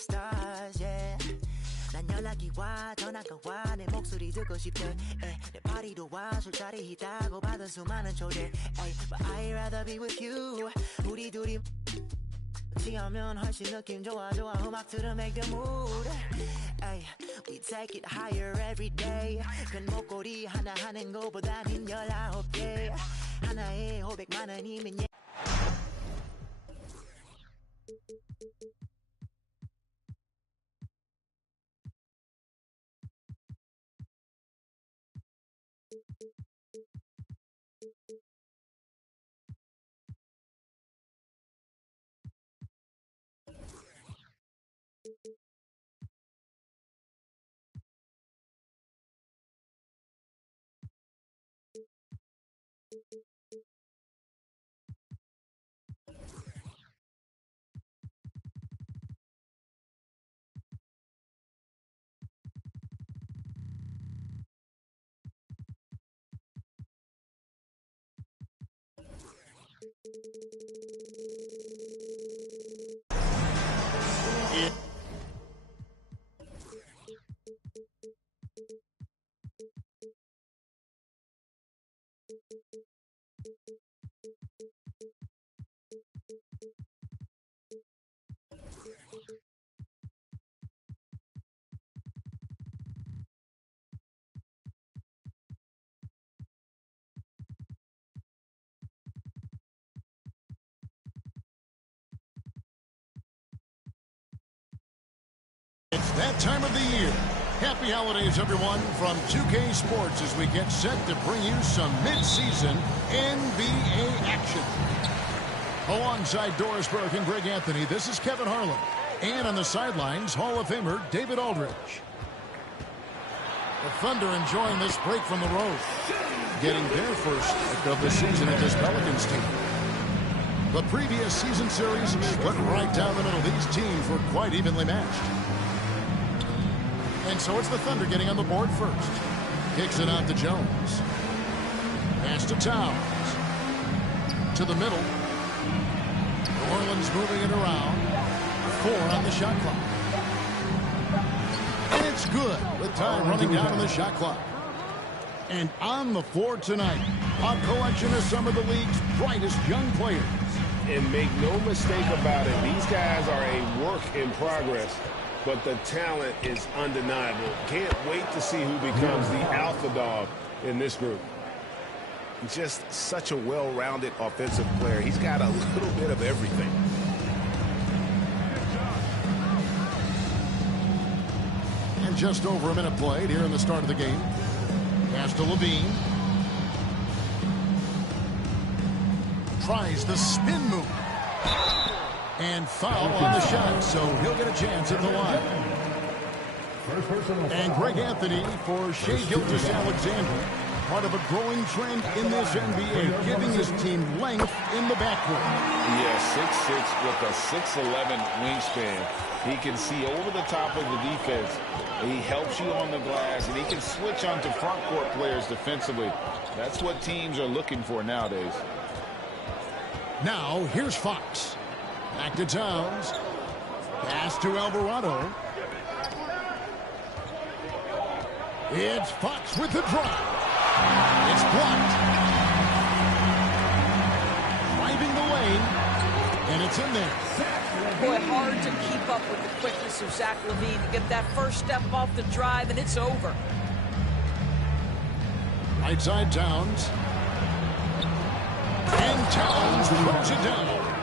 stars, yeah. 난 연락이 와 전화가 와 내 목소리 듣고 싶대 내 파리도 와 술자리 있다고 받은 수많은 초대 But I'd rather be with you 우리 둘이 취하면 훨씬 느낌 좋아 음악 들어 make the mood We take it higher every day 큰 목걸이 하나 하는 거보다는 19개 하나에 500만 원이면 It's that time of the year. Happy holidays, everyone, from 2K Sports as we get set to bring you some mid-season NBA action. Alongside Doris Burke and Greg Anthony, this is Kevin Harlan. And on the sidelines, Hall of Famer David Aldridge. The Thunder enjoying this break from the road. Getting their first of the season at this Pelicans team. The previous season series split right down the middle. These teams were quite evenly matched. And so it's the Thunder getting on the board first. Kicks it out to Jones. Pass to Towns. To the middle. New Orleans moving it around. 4 on the shot clock. And it's good with time running down on the shot clock. And on the floor tonight, a collection of some of the league's brightest young players. And make no mistake about it, these guys are a work in progress. But the talent is undeniable. Can't wait to see who becomes the alpha dog in this group. Just such a well-rounded offensive player. He's got a little bit of everything. And just over a minute played here in the start of the game. Pass to Levine. Tries the spin move. And foul on the shot, so he'll get a chance at the line. And Greg Anthony for Shai Gilgeous-Alexander, part of a growing trend in this NBA, giving his team length in the backcourt. Yeah, 6'6" with a 6'11" wingspan. He can see over the top of the defense. He helps you on the glass, and he can switch onto front court players defensively. That's what teams are looking for nowadays. Now, here's Fox. Back to Towns. Pass to Alvarado. It's Fox with the drive. It's blocked. Driving the lane. And it's in there. Boy, hard to keep up with the quickness of Zach LaVine to get that first step off the drive, and it's over. Right side Towns. And Towns throws it down.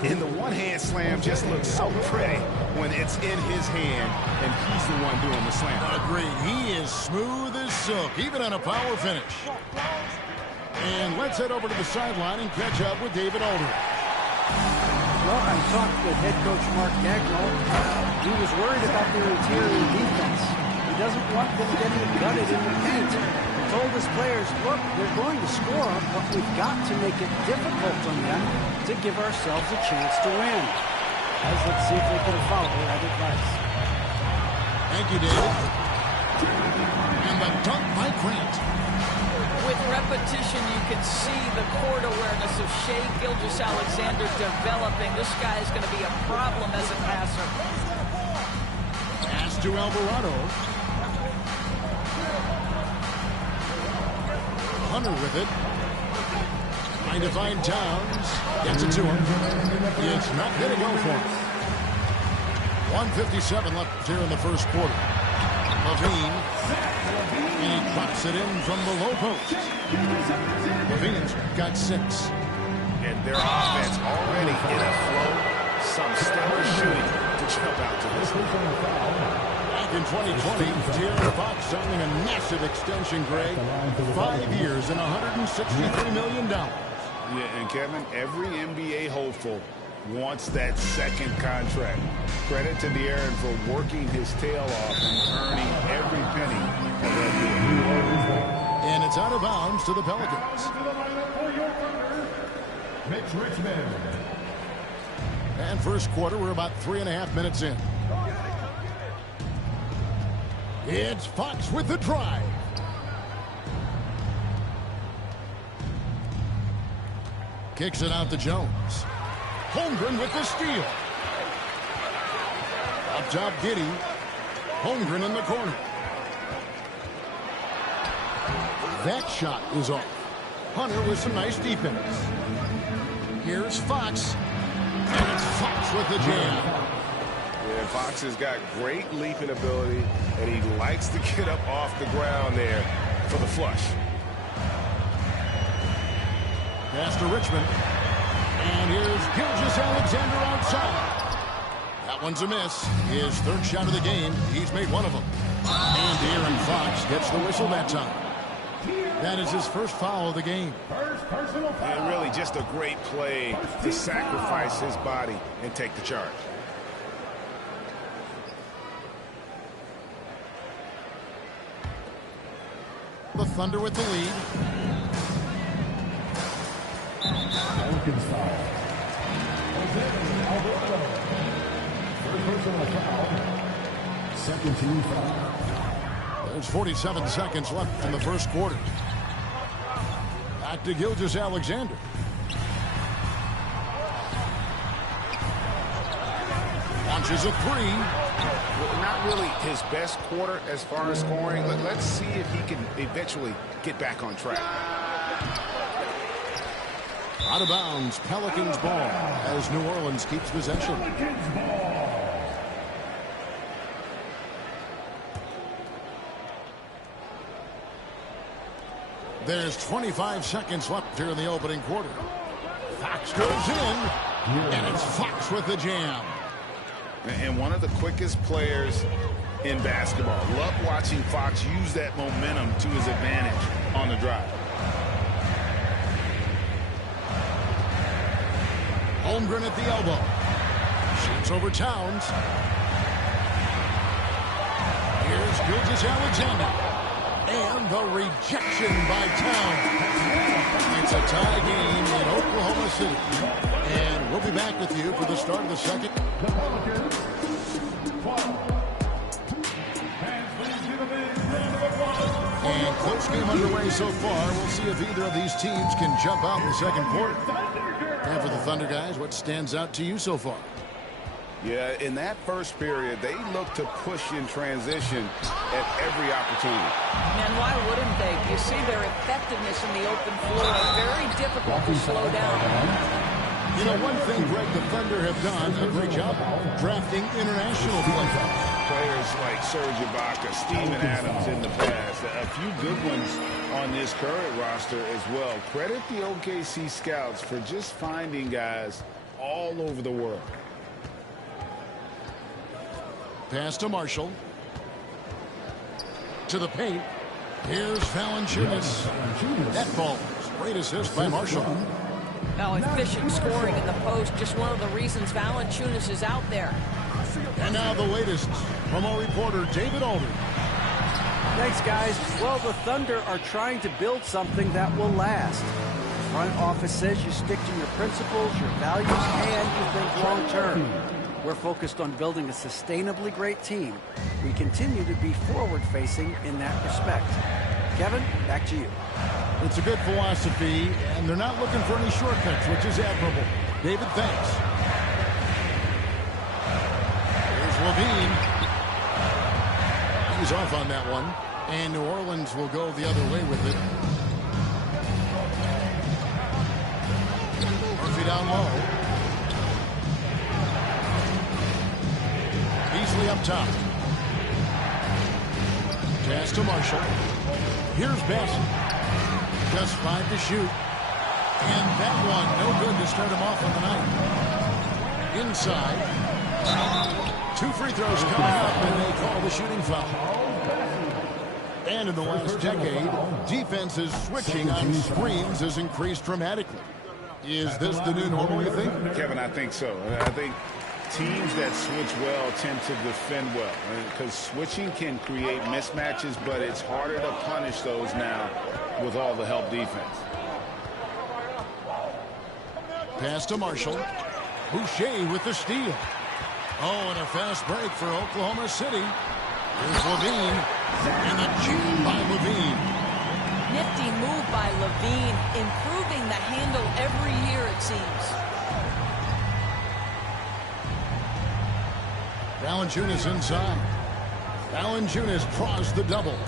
And the one-hand slam just looks so pretty when it's in his hand, and he's the one doing the slam. Agreed. He is smooth as silk, even on a power finish. And let's head over to the sideline and catch up with David Aldridge. Well, I talked with head coach Mark Dagnall. He was worried about their interior defense. He doesn't want them getting gutted in the paint. He told his players, look, they're going to score, but we've got to make it difficult on them to give ourselves a chance to win. Guys, let's see if they can follow that advice. Thank you, David. And the dunk by Grant. With repetition, you can see the court awareness of Shai Gilgeous-Alexander developing. This guy is going to be a problem as a passer. to Alvarado. Hunter with it. Trying to find Towns. Gets it to him. It's not going to go for him. 1:57 left here in the first quarter. Levine. He drops it in from the low post. Levine's got 6. And their offense already in a flow. Some stellar shooting to jump out to this. Back in 2020, De'Aaron Fox signing a massive extension, Greg. 5 years and $163 million. Yeah, and Kevin, every NBA hopeful wants that second contract. Credit to De'Aaron for working his tail off and earning every penny of that deal. And it's out of bounds to the Pelicans. Mitch Richmond. And first quarter, we're about 3.5 minutes in. It's Fox with the drive. Kicks it out to Jones. Holmgren with the steal. Up top, Giddey. Holmgren in the corner. That shot is off. Hunter with some nice defense. Here's Fox. And it's Fox with the jam. Yeah, Fox has got great leaping ability, and he likes to get up off the ground there for the flush. Pass to Richmond. And here's Gilgeous-Alexander outside. That one's a miss. His third shot of the game. He's made one of them. And De'Aaron Fox gets the whistle that time. That is his first foul of the game. And really just a great play to sacrifice his body and take the charge. The Thunder with the lead. Pelicans foul. Alvarado. Third personal foul. Second team foul. There's 47 seconds left in the first quarter. Back to Gilgeous-Alexander. Launches a three. Well, not really his best quarter as far as scoring. Let's see if he can eventually get back on track. Out of bounds, Pelicans ball as New Orleans keeps possession. Pelicans ball. There's 25 seconds left here in the opening quarter. Fox goes in, and it's Fox with the jam. And one of the quickest players in basketball. Love watching Fox use that momentum to his advantage on the drive. Holmgren at the elbow. Shoots over Towns. Here's Gilgeous-Alexander. And the rejection by Towns. It's a tie game in Oklahoma City. And we'll be back with you for the start of the second. The Pelicans. 12. And close game underway so far. We'll see if either of these teams can jump out in the second quarter. And for the Thunder guys, what stands out to you so far? Yeah, in that first period, they looked to push in transition at every opportunity. And why wouldn't they? You see their effectiveness in the open floor. Very difficult to slow down. You know, one thing, Greg, the Thunder have done a great job drafting international players. Players like Serge Ibaka, Steven Adams in the past. A few good ones on this current roster as well. Credit the OKC scouts for just finding guys all over the world. Pass to Marshall. To the paint. Here's Valanciunas. That ball. Great assist by Marshall. Now efficient scoring in the post. Just one of the reasons Valanciunas is out there. And now the latest from our reporter, David Aldridge. Thanks, guys. Well, the Thunder are trying to build something that will last. The front office says you stick to your principles, your values, and you think long-term. We're focused on building a sustainably great team. We continue to be forward-facing in that respect. Kevin, back to you. It's a good philosophy, and they're not looking for any shortcuts, which is admirable. David, thanks. Here's Levine. ease off on that one. And New Orleans will go the other way with it. Murphy down low. Beasley up top. Pass to Marshall. Here's Bassett. Just 5 to shoot. And that one, no good to start him off on the night. Inside. 2 free throws coming up, and they call the shooting foul. And in the last decade, defenses switching on screens has increased dramatically. Is this the new normal, you think? Kevin, I think so. I think teams that switch well tend to defend well, because switching can create mismatches, but it's harder to punish those now with all the help defense. Pass to Marshall. Boucher with the steal. Oh, and a fast break for Oklahoma City. Here's Levine. And a jam by Levine. Nifty move by Levine, improving the handle every year, it seems. Valanciunas inside. Valanciunas draws the double.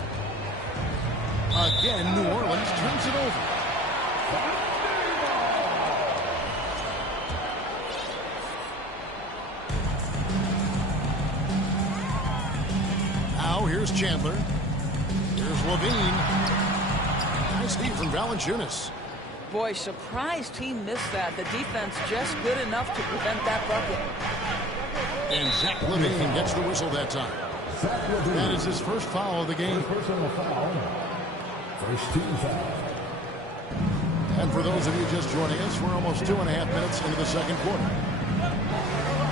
Again, New Orleans turns it over. Now here's Chandler. Here's Levine. Nice feed from Valanciunas. Boy, surprised he missed that. The defense just good enough to prevent that bucket. And Zach Levine gets the whistle that time. That is his first foul of the game. Personal foul. First team foul. And for those of you just joining us, we're almost 2.5 minutes into the second quarter.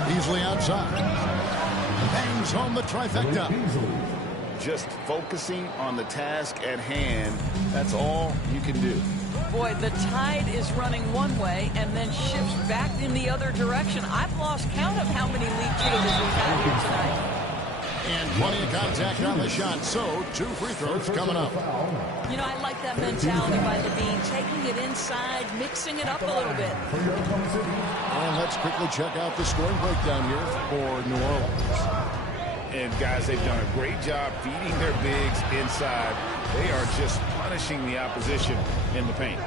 Beasley outside. Bangs home the trifecta. Just focusing on the task at hand, that's all you can do. Boy, the tide is running one way and then shifts back in the other direction. I've lost count of how many lead changes we've had here tonight. And plenty of contact on the shot, so 2 free throws coming up. You know, I like that mentality by Levine, taking it inside, mixing it up a little bit. And let's quickly check out the scoring breakdown here for New Orleans. And guys, they've done a great job feeding their bigs inside. They are just punishing the opposition in the paint.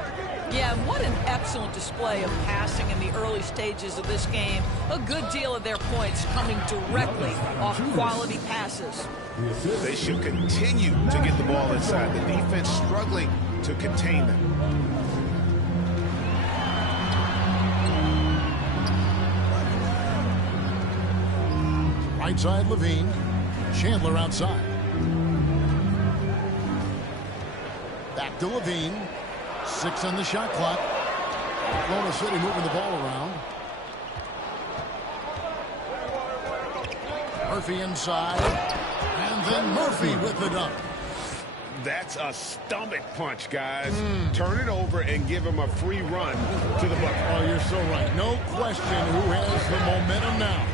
Yeah, what an excellent display of passing in the early stages of this game. A good deal of their points coming directly off quality passes. They should continue to get the ball inside. The defense struggling to contain them. Right side Levine. Chandler outside. Back to Levine. 6 on the shot clock. Oklahoma City moving the ball around. Murphy inside. And then Murphy with the dunk. That's a stomach punch, guys. Turn it over and give him a free run to the bucket. Oh, you're so right. No question who has the momentum now.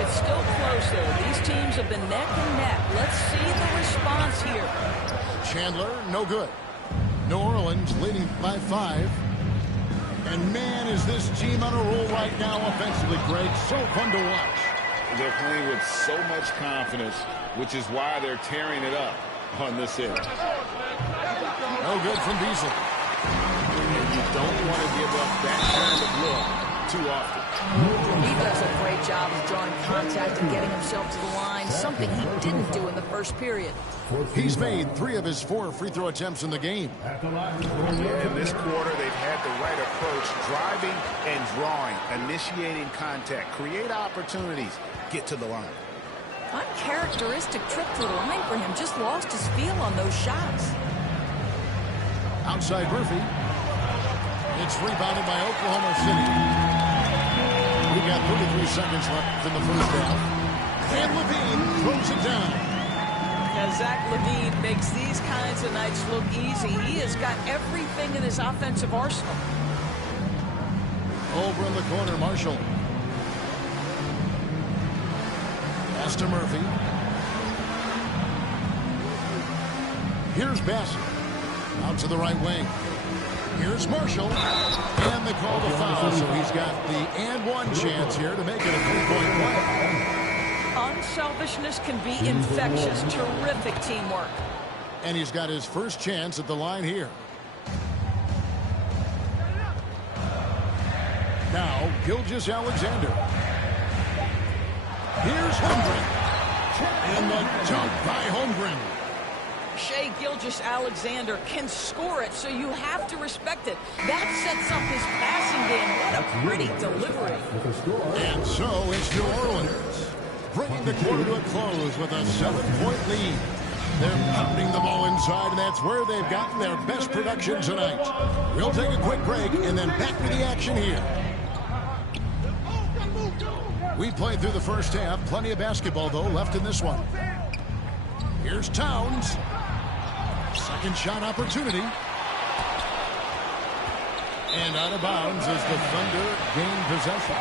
It's still close there. These teams have been neck and neck. Let's see the response here. Chandler, no good. New Orleans leading by 5. And man, is this team on a roll right now offensively, Greg. So fun to watch. They're playing with so much confidence, which is why they're tearing it up on this end. No good from Beasley. And you don't want to give up that kind of look too often. He does a great job of drawing contact and getting himself to the line, something he didn't do in the first period. He's made 3 of his 4 free throw attempts in the game. In this quarter, they've had the right approach, driving and drawing, initiating contact, create opportunities, get to the line. Uncharacteristic trip to the line for him. Just lost his feel on those shots. Outside Murphy. It's rebounded by Oklahoma City. We've got 33 seconds left in the first half. And Levine throws it down. Now, Zach Levine makes these kinds of nights look easy. He has got everything in his offensive arsenal. Over in the corner, Marshall. Pass to Murphy. Here's Bassett. Out to the right wing. Here's Marshall. And they call the foul, so he's got the and one chance here to make it a 3-point play. Unselfishness can be infectious. Terrific teamwork. And he's got his first chance at the line here. Now, Gilgeous-Alexander. Here's Holmgren. And the dunk by Holmgren. Shai Gilgeous-Alexander can score it, so you have to respect it. That sets up his passing game. What a pretty delivery. And so it's New Orleans, bringing the quarter to a close with a 7-point lead. They're pounding the ball inside, and that's where they've gotten their best production tonight. We'll take a quick break and then back to the action here. We played through the first half. Plenty of basketball, though, left in this one. Here's Towns. Second shot opportunity. And out of bounds as the Thunder gain possession.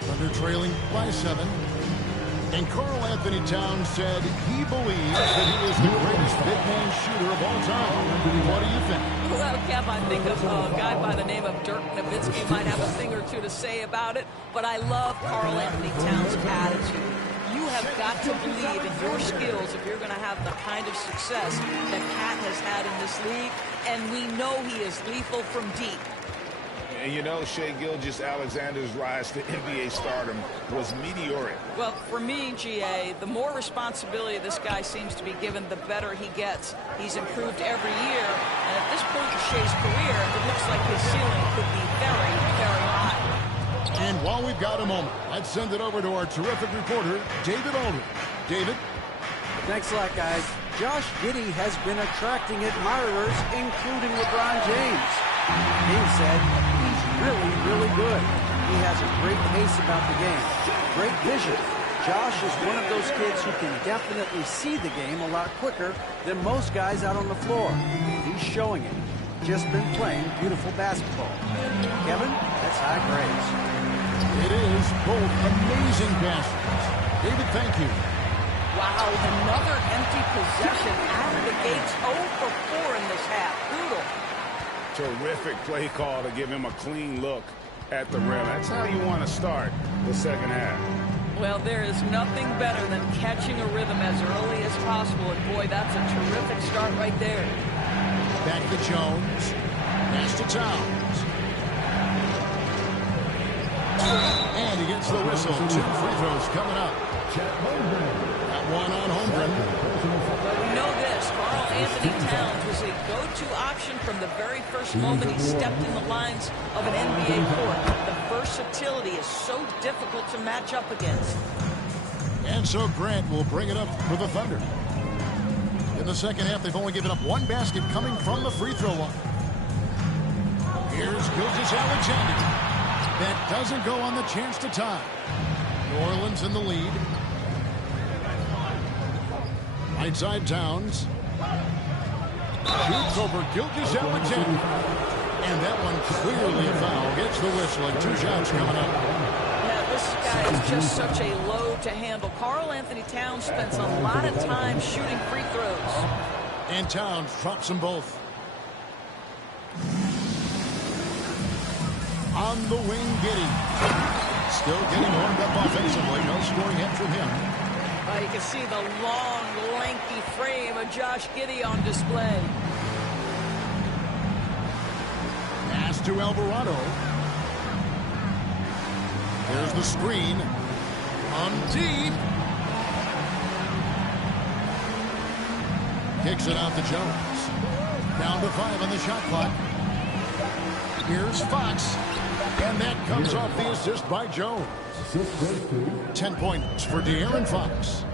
Thunder trailing by 7. And Karl-Anthony Towns said he believes that he is the greatest big-man shooter of all time. What do you think? Well, Kev, I think a guy by the name of Dirk Nowitzki might have a thing or two to say about it, but I love Karl-Anthony Towns' attitude. You have got to believe in your skills if you're going to have the kind of success that Cat has had in this league, and we know he is lethal from deep. And you know, Shai Gilgeous-Alexander's rise to NBA stardom was meteoric. Well, for me, GA, the more responsibility this guy seems to be given, the better he gets. He's improved every year, and at this point in Shai's career, it looks like his ceiling could be very, very high. And while we've got a moment, let's send it over to our terrific reporter, David Aldridge. David? Thanks a lot, guys. Josh Giddey has been attracting admirers, including LeBron James. He said he's really, really good. He has a great pace about the game, great vision. Josh is one of those kids who can definitely see the game a lot quicker than most guys out on the floor. He's showing it. Just been playing beautiful basketball. Kevin, that's high praise. It is both amazing passes. David, thank you. Wow, another empty possession out of the gates. 0 for 4 in this half. Brutal. Terrific play call to give him a clean look at the rim. That's how you want to start the second half. Well, there is nothing better than catching a rhythm as early as possible. And boy, that's a terrific start right there. Back to Jones. Pass to Towns. And he gets the whistle. 2 free throws coming up. Got one on Holmgren. Well, we know this. Karl-Anthony Towns was a go-to option from the very first moment he stepped in the lines of an NBA court. The versatility is so difficult to match up against. And so Grant will bring it up for the Thunder. In the second half, they've only given up 1 basket coming from the free throw line. Here's Gilgeous-Alexander. That doesn't go on the chance to tie. New Orleans in the lead. Right side Towns. Shoots over Gilgeous-Alexander. And that one clearly a foul. Gets the whistle and 2 shots coming up. Yeah, this guy is just such a load to handle. Karl-Anthony Towns spends a lot of time shooting free throws. And Towns drops them both. On the wing, Giddey. Still getting warmed up offensively. No scoring hit from him. You can see the long, lengthy frame of Josh Giddey on display. Pass to Alvarado. There's the screen. On deep. Kicks it out to Jones. Down to 5 on the shot clock. Here's Fox. And that comes off the assist by Jones. 10 points for De'Aaron Fox.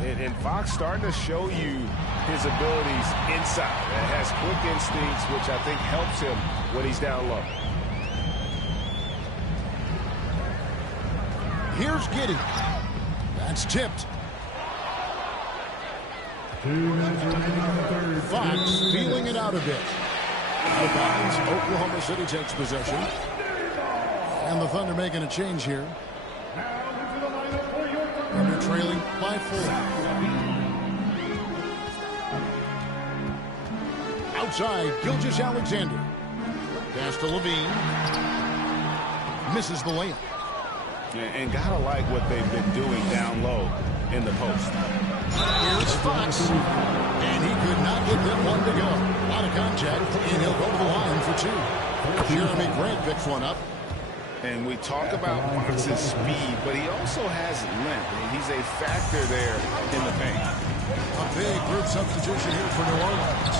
And Fox starting to show you his abilities inside. And has quick instincts, which I think helps him when he's down low. Here's Giddey. That's tipped. Fox feeling it out a bit. Out of bounds. Oklahoma City takes possession. And the Thunder making a change here. Thunder trailing by 4. Outside, Gilgeous-Alexander. Pass to Levine. misses the layup. And gotta like what they've been doing down low in the post. Here's Fox. And he could not get that one to go. A lot of contact, and he'll go to the line for two. Jeremy Grant picks one up. And we talk about Fox's speed, but he also has length. He's a factor there in the paint. A big group substitution here for New Orleans.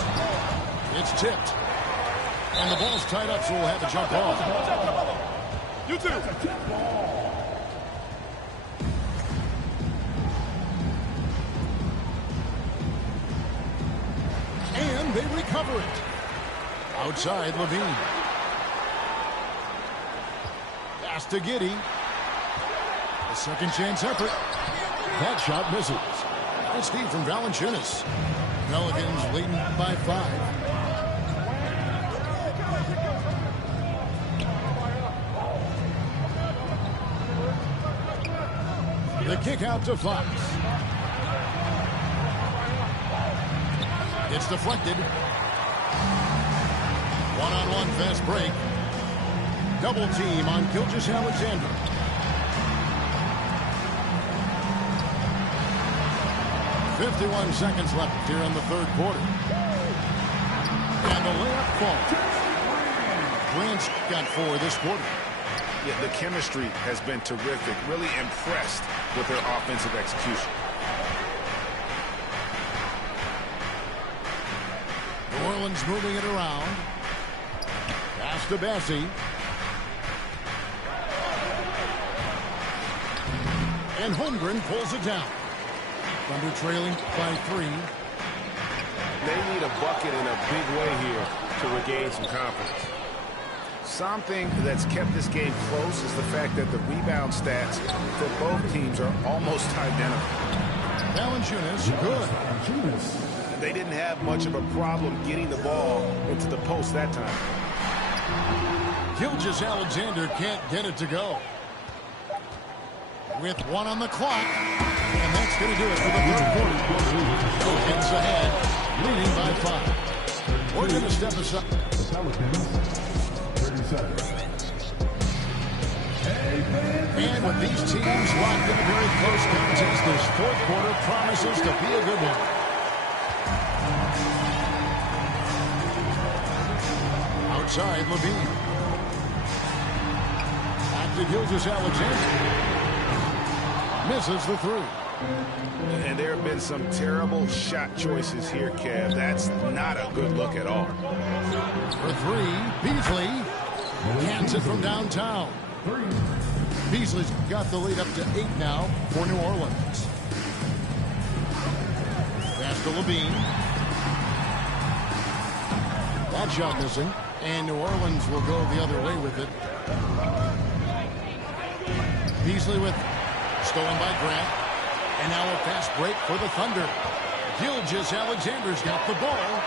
It's tipped. And the ball's tied up, so we'll have a jump ball. You too. And they recover it. Outside, Levine. Pass to Giddey. A second chance effort. That shot misses. Nice feed from Valanciunas. Pelicans leading by 5. The kick out to Fox. It's deflected. One-on-one fast break. Double team on Gilgeous-Alexander. .51 seconds left here in the third quarter. And the layup falls. Grant's got 4 this quarter. Yeah, the chemistry has been terrific. Really impressed with their offensive execution. New Orleans moving it around. Pass to Bassey. And Holmgren pulls it down. Thunder trailing by 3. They need a bucket in a big way here to regain some confidence. Something that's kept this game close is the fact that the rebound stats for both teams are almost identical. Valanciunas, good. They didn't have much of a problem getting the ball into the post that time. Gilgeous-Alexander can't get it to go. With 1 on the clock. And that's going to do it for the third quarter. Pelicans ahead, leading by 5. We're going to step aside. The Pelicans, 37. And with these teams locked in a very close contest, this fourth quarter promises to be a good one. Outside, Levine. Back to Gilgeous-Alexander. Misses the 3. And there have been some terrible shot choices here, Kev. That's not a good look at all. For 3, Beasley hands it from downtown. Beasley's got the lead up to 8 now for New Orleans. Pass to Levine. That shot missing, and New Orleans will go the other way with it. Beasley with stolen by Grant. And now a fast break for the Thunder. Gilgeous-Alexander's got the ball.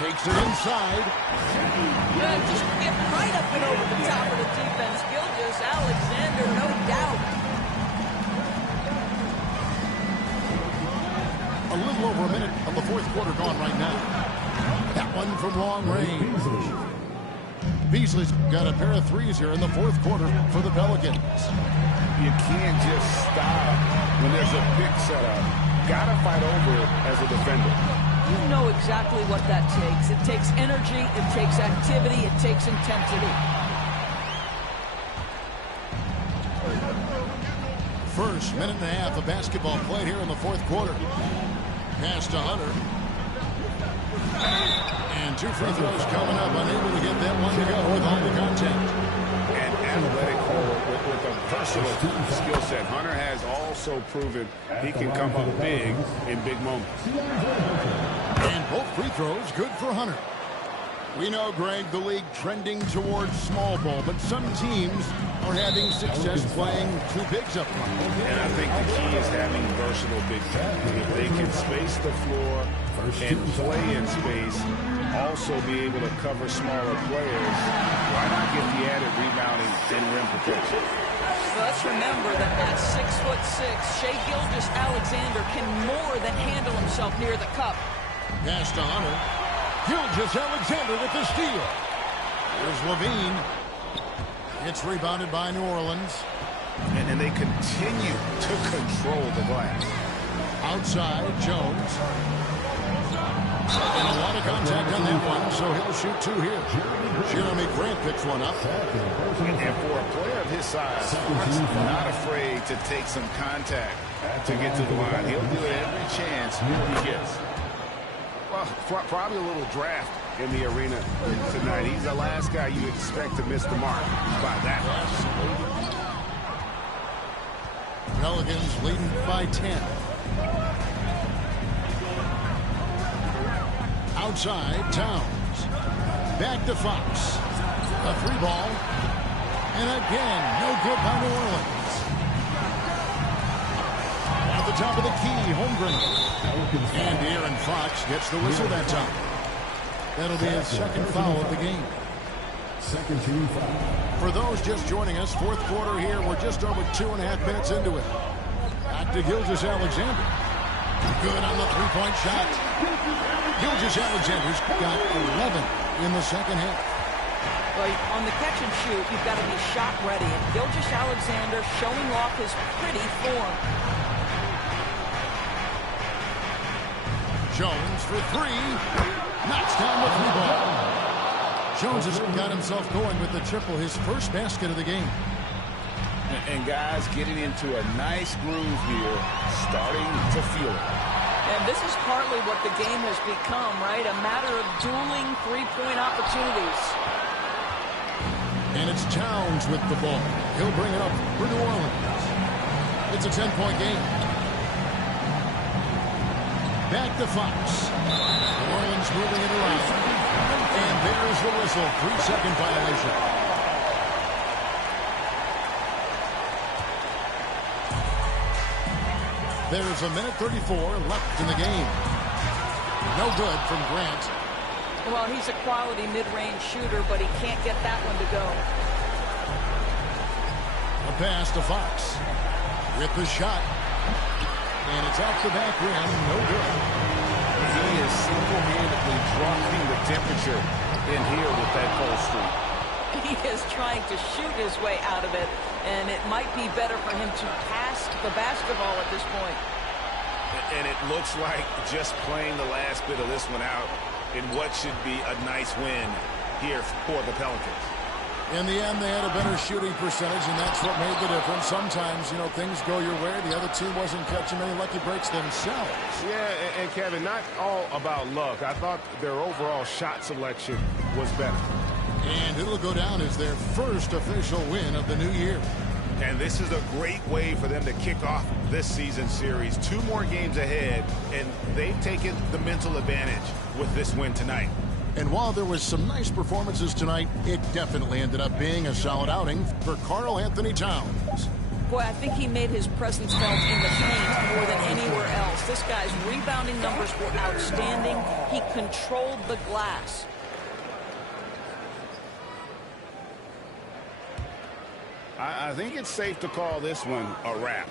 Takes it inside. Yeah, just get right up and over the top of the defense. Gilgeous-Alexander, no doubt. A little over a minute of the fourth quarter gone right now. That one from long range. Beasley's got a pair of 3s here in the fourth quarter for the Pelicans. You can't just stop when there's a pick set up. Gotta fight over it as a defender. You know exactly what that takes. It takes energy, it takes activity, it takes intensity. First minute and a half of basketball played here in the fourth quarter. Pass to Hunter. And 2 free throws coming up, unable to get that one to go with all the contact. And athletic with a versatile skill set. Hunter has also proven he can come up big in big moments. And both free throws good for Hunter. We know, Greg, the league trending towards small ball, but some teams are having success playing 2 bigs up front. And I think the key is having versatile big men. If they can space the floor and play in space, also be able to cover smaller players, why not get the added rebounding and rim protection? Well, let's remember that at 6'6", Shai Gilgeous-Alexander can more than handle himself near the cup. Pass to Hunter. Gilgeous-Alexander with the steal. Here's LaVine. It's rebounded by New Orleans. And they continue to control the glass. Outside, Jones. And a lot of contact on that one, so he'll shoot two here. Jeremy Grant picks one up. And for a player of his size, he's not afraid to take some contact to get to the line. He'll do it every chance he gets. Well, probably a little draft in the arena tonight. He's the last guy you expect to miss the mark by that much. Pelicans leading by 10. Outside, Towns. Back to Fox. A three ball. And again, no good by New Orleans. At the top of the key, Holmgren. And Aaron Fox gets the whistle that time. That'll be his second foul of the game. Second team foul. For those just joining us, fourth quarter here. We're just over 2.5 minutes into it. Back to Gilgeous-Alexander. Good on the three-point shot. Gilgeous-Alexander's got 11 in the second half. Well, on the catch and shoot, you've got to be shot ready. And Gilgeous-Alexander showing off his pretty form. Jones for three. Knocks down the three ball. Jones has got himself going with the triple, his first basket of the game. And guys getting into a nice groove here, starting to feel it. And this is partly what the game has become, right? A matter of dueling three-point opportunities. And it's Towns with the ball. He'll bring it up for New Orleans. It's a 10-point game. Back to Fox. New Orleans moving it around. And there's the whistle. 3-second violation. There's a minute 34 left in the game. No good from Grant. Well, he's a quality mid-range shooter, but he can't get that one to go. A pass to Fox. With the shot. And it's off the back rim. No good. He is single-handedly dropping the temperature in here with that cold streak. He is trying to shoot his way out of it, and it might be better for him to pass the basketball at this point. And it looks like just playing the last bit of this one out in what should be a nice win here for the Pelicans. In the end, they had a better shooting percentage, and that's what made the difference. Sometimes, you know, things go your way. The other team wasn't catching many lucky breaks themselves. Yeah, and Kevin, not all about luck. I thought their overall shot selection was better. And it'll go down as their first official win of the new year. And this is a great way for them to kick off this season series. 2 more games ahead, and they've taken the mental advantage with this win tonight. And while there was some nice performances tonight, it definitely ended up being a solid outing for Karl-Anthony Towns. Boy, I think he made his presence felt in the paint more than anywhere else. This guy's rebounding numbers were outstanding. He controlled the glass. I think it's safe to call this one a wrap.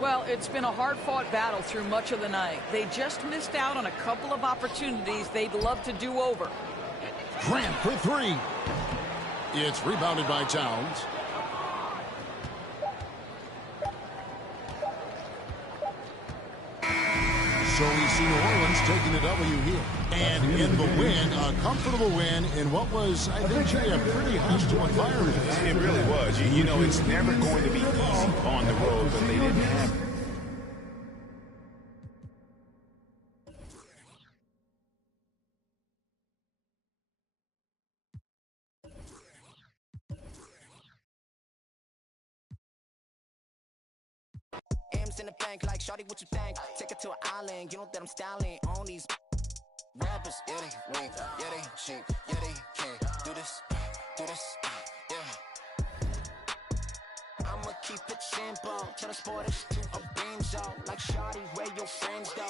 Well, it's been a hard-fought battle through much of the night. They just missed out on a couple of opportunities they'd love to do over. Grant for 3. It's rebounded by Towns. So we see New Orleans taking the W here. And in the win, a comfortable win in what was, I think, Jay, a pretty hostile environment. It really was. You know, it's never going to be easy on the road, but they didn't have it. In the bank, like shawty, what you think? Take it to an island, you know that I'm styling on these rappers. Yeah, they weak, yeah, they cheap, yeah, they can't do this, yeah. I'ma keep it simple, turn the sports to a binge, like shawty, where your friends go.